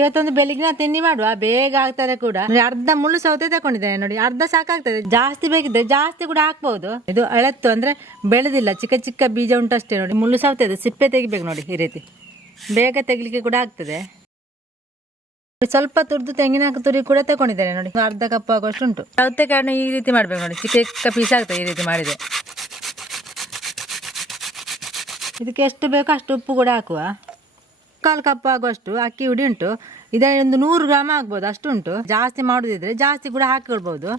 ಇವತ್ತೊಂದು ಬೆಳಿಗ್ಗೆ ತಿಂಡಿ ಮಾಡುವ. ಬೇಗ ಆಗ್ತದೆ ಕೂಡ. ಅರ್ಧ ಮುಳ್ಳು ಸೌತೆ ತಕೊಂಡಿದ್ದೇನೆ. ನೋಡಿ, ಅರ್ಧ ಸಾಕಾಗ್ತದೆ. ಜಾಸ್ತಿ ಬೇಕಿದ್ರೆ ಜಾಸ್ತಿ ಕೂಡ ಹಾಕ್ಬಹುದು ಇದು ಅಳತ್ತು ಅಂದ್ರೆ ಬೆಳೆದಿಲ್ಲ. ಚಿಕ್ಕ ಚಿಕ್ಕ ಬೀಜ ಉಂಟಷ್ಟೇ ನೋಡಿ. ಮುಳ್ಳು ಸೌತೆ ಸಿಪ್ಪೆ ತೆಗಿಬೇಕು ನೋಡಿ ಈ ರೀತಿ. ಬೇಗ ತೆಗಿಲಿಕ್ಕೆ ಕೂಡ ಆಗ್ತದೆ. ಸ್ವಲ್ಪ ತುರ್ದು ತೆಂಗಿನ ತುರಿ ಕೂಡ ತಗೊಂಡಿದ್ದೇನೆ ನೋಡಿ. ಅರ್ಧ ಕಪ್ ಆಗುವಷ್ಟು ಉಂಟು. ಸೌತೆಕಾಯನ್ನು ಈ ರೀತಿ ಮಾಡ್ಬೇಕು ನೋಡಿ. ಚಿಕ್ಕ ಚಿಕ್ಕ ಪೀಸ್ ಆಗ್ತದೆ ಈ ರೀತಿ ಮಾಡಿದೆ ಇದಕ್ಕೆ ಎಷ್ಟು ಬೇಕೋ ಅಷ್ಟು ಉಪ್ಪು ಕೂಡ ಹಾಕುವ. ಕಾಲು ಕಪ್ ಆಗುವಷ್ಟು ಅಕ್ಕಿ ಹುಡಿ ಉಂಟು. ಇದೇ ಒಂದು ನೂರು ಗ್ರಾಮ್ ಆಗ್ಬೋದು, ಅಷ್ಟು ಉಂಟು. ಜಾಸ್ತಿ ಮಾಡೋದಿದ್ರೆ ಜಾಸ್ತಿ ಕೂಡ ಹಾಕಿಕೊಳ್ಬೋದು.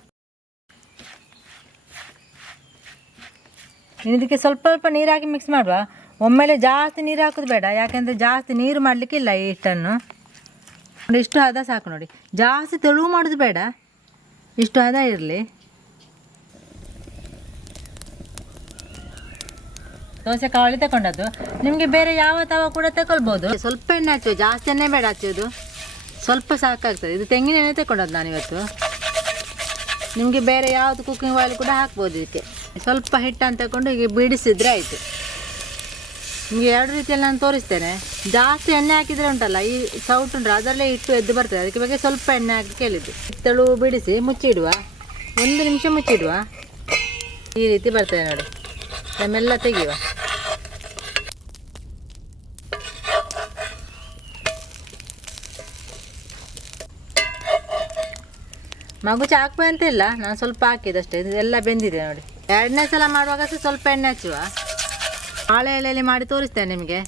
ಇದಕ್ಕೆ ಸ್ವಲ್ಪ ಸ್ವಲ್ಪ ನೀರು ಹಾಕಿ ಮಿಕ್ಸ್ ಮಾಡುವ. ಒಮ್ಮೆಲೆ ಜಾಸ್ತಿ ನೀರು ಹಾಕೋದು ಬೇಡ, ಯಾಕೆಂದರೆ ಜಾಸ್ತಿ ನೀರು ಮಾಡಲಿಕ್ಕಿಲ್ಲ ಈ ಹಿಟ್ಟನ್ನು. ಇಷ್ಟು ಹದ ಸಾಕು ನೋಡಿ. ಜಾಸ್ತಿ ತೆಳುವು ಮಾಡೋದು ಬೇಡ. ಇಷ್ಟು ಹದ ಇರಲಿ. ದೋಸೆ ಕಾವಳಿ ತಗೊಂಡದ್ದು ನಿಮಗೆ ಬೇರೆ ಯಾವ ತವ ಕೂಡ ತಗೊಳ್ಬೋದು ಸ್ವಲ್ಪ ಎಣ್ಣೆ ಹಚ್ಚುವ ಜಾಸ್ತಿ ಎಣ್ಣೆ ಬೇಡ ಹಚ್ಚೋದು ಸ್ವಲ್ಪ ಸಾಕಾಗ್ತದೆ. ಇದು ತೆಂಗಿನ ಎಣ್ಣೆ ತಗೊಂಡದ್ದು ನಾನಿವತ್ತು ನಿಮಗೆ ಬೇರೆ ಯಾವುದು ಕುಕ್ಕಿಂಗ್ ಆಯಿಲ್ ಕೂಡ ಹಾಕ್ಬೋದು ಇದಕ್ಕೆ. ಸ್ವಲ್ಪ ಹಿಟ್ಟನ್ನು ತಗೊಂಡು ಹೀಗೆ ಬಿಡಿಸಿದ್ರೆ ಆಯಿತು. ನಿಮಗೆ ಎರಡು ರೀತಿಯಲ್ಲಿ ನಾನು ತೋರಿಸ್ತೇನೆ. ಜಾಸ್ತಿ ಎಣ್ಣೆ ಹಾಕಿದರೆ ಉಂಟಲ್ಲ, ಈ ಸೌಟ್ ಉಂಟು ಅದರಲ್ಲೇ ಇಟ್ಟು ಎದ್ದು ಬರ್ತದೆ. ಅದಕ್ಕೆ ಬಗ್ಗೆ ಸ್ವಲ್ಪ ಎಣ್ಣೆ ಹಾಕಿ ಕೇಳಿದ್ದು. ಹಿತ್ತಳು ಬಿಡಿಸಿ ಮುಚ್ಚಿಡುವ. ಒಂದು ನಿಮಿಷ ಮುಚ್ಚಿಡುವ. ಈ ರೀತಿ ಬರ್ತದೆ ನೋಡಿ. ನಮ್ಮೆಲ್ಲ ತೆಗೆಯುವ. ಮಗುಚ ಹಾಕ್ಬ ಅಂತ ಇಲ್ಲ ನಾನು ಸ್ವಲ್ಪ ಹಾಕಿದಷ್ಟೇ ಎಲ್ಲ ಬೆಂದಿದೆ ನೋಡಿ. ಎರಡನೇ ಸಲ ಮಾಡುವಾಗ ಸಹ ಸ್ವಲ್ಪ ಎಣ್ಣೆ ಹಚ್ಚುವ. ಬಾಳೆ ಎಲೆಯಲ್ಲಿ ಮಾಡಿ ತೋರಿಸ್ತೇನೆ ನಿಮಗೆ.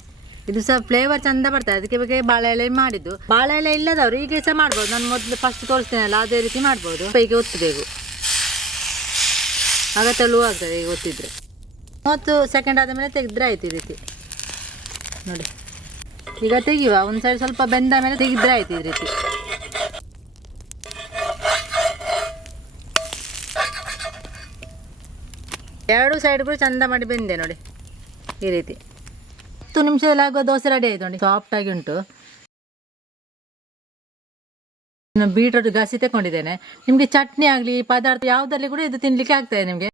ಇದು ಸಹ ಫ್ಲೇವರ್ ಚಂದ ಬರ್ತದೆ, ಅದಕ್ಕೆ ಬಗ್ಗೆ ಬಾಳೆ ಎಲೆ ಮಾಡಿದ್ದು. ಬಾಳೆ ಎಲೆ ಇಲ್ಲದವರು ಈಗ ಸಹ ಮಾಡ್ಬೋದು, ನಾನು ಮೊದಲು ಫಸ್ಟ್ ತೋರಿಸ್ತೇನಲ್ಲ, ಅದೇ ರೀತಿ ಮಾಡ್ಬೋದು. ಈಗ ಒತ್ತಬೇಕು ಆಗ ತೆಳುವು ಆಗ್ತದೆ ಈಗ ಒತ್ತಿದ್ರೆ. ಮೂವತ್ತು ಸೆಕೆಂಡ್ ಆದಮೇಲೆ ತೆಗೆದ್ರೆ ಆಯ್ತು ಈ ರೀತಿ. ನೋಡಿ. ಈಗ ತೆಗಿಯುವ, ಒಂದು ಸೈಡ್ ಸ್ವಲ್ಪ ಬೆಂದ ಮೇಲೆ ತೆಗೆದ್ರೆ ಆಯ್ತು ಈ ರೀತಿ. ಎರಡು ಸೈಡ್ ಕೂಡ ಚಂದ ಮಾಡಿ ಬೆಂದೆ ನೋಡಿ, ಈ ರೀತಿ. ಹತ್ತು ನಿಮಿಷದಲ್ಲಿ ಆಗುವ ದೋಸೆ ರೆಡಿ ಆಯ್ತು ನೋಡಿ ಸಾಫ್ಟ್ ಆಗಿ ಉಂಟು. ಬೀಟ್ರೂಟ್ ಗಸಿ ತಗೊಂಡಿದ್ದೇನೆ ನಿಮಗೆ ಚಟ್ನಿ ಆಗಲಿ, ಪದಾರ್ಥ ಯಾವುದರಲ್ಲಿ ಕೂಡ ಇದು ತಿನ್ಲಿಕ್ಕೆ ಆಗ್ತದೆ ನಿಮಗೆ.